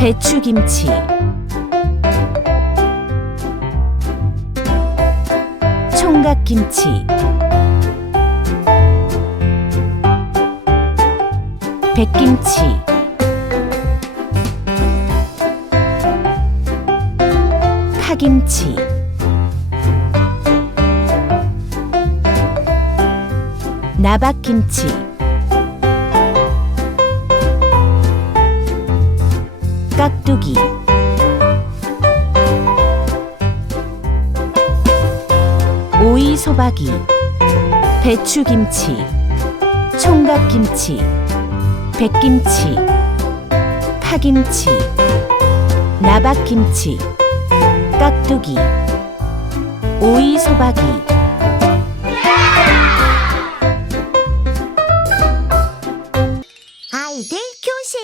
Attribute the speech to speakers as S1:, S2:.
S1: 배추김치. 총각김치. 백김치. 파김치. 나박김치 깍두기. 오이 소박이 배추김치 총각김치 백김치 파김치 나박김치 깍두기. 오이 소박이.
S2: 아이들 교실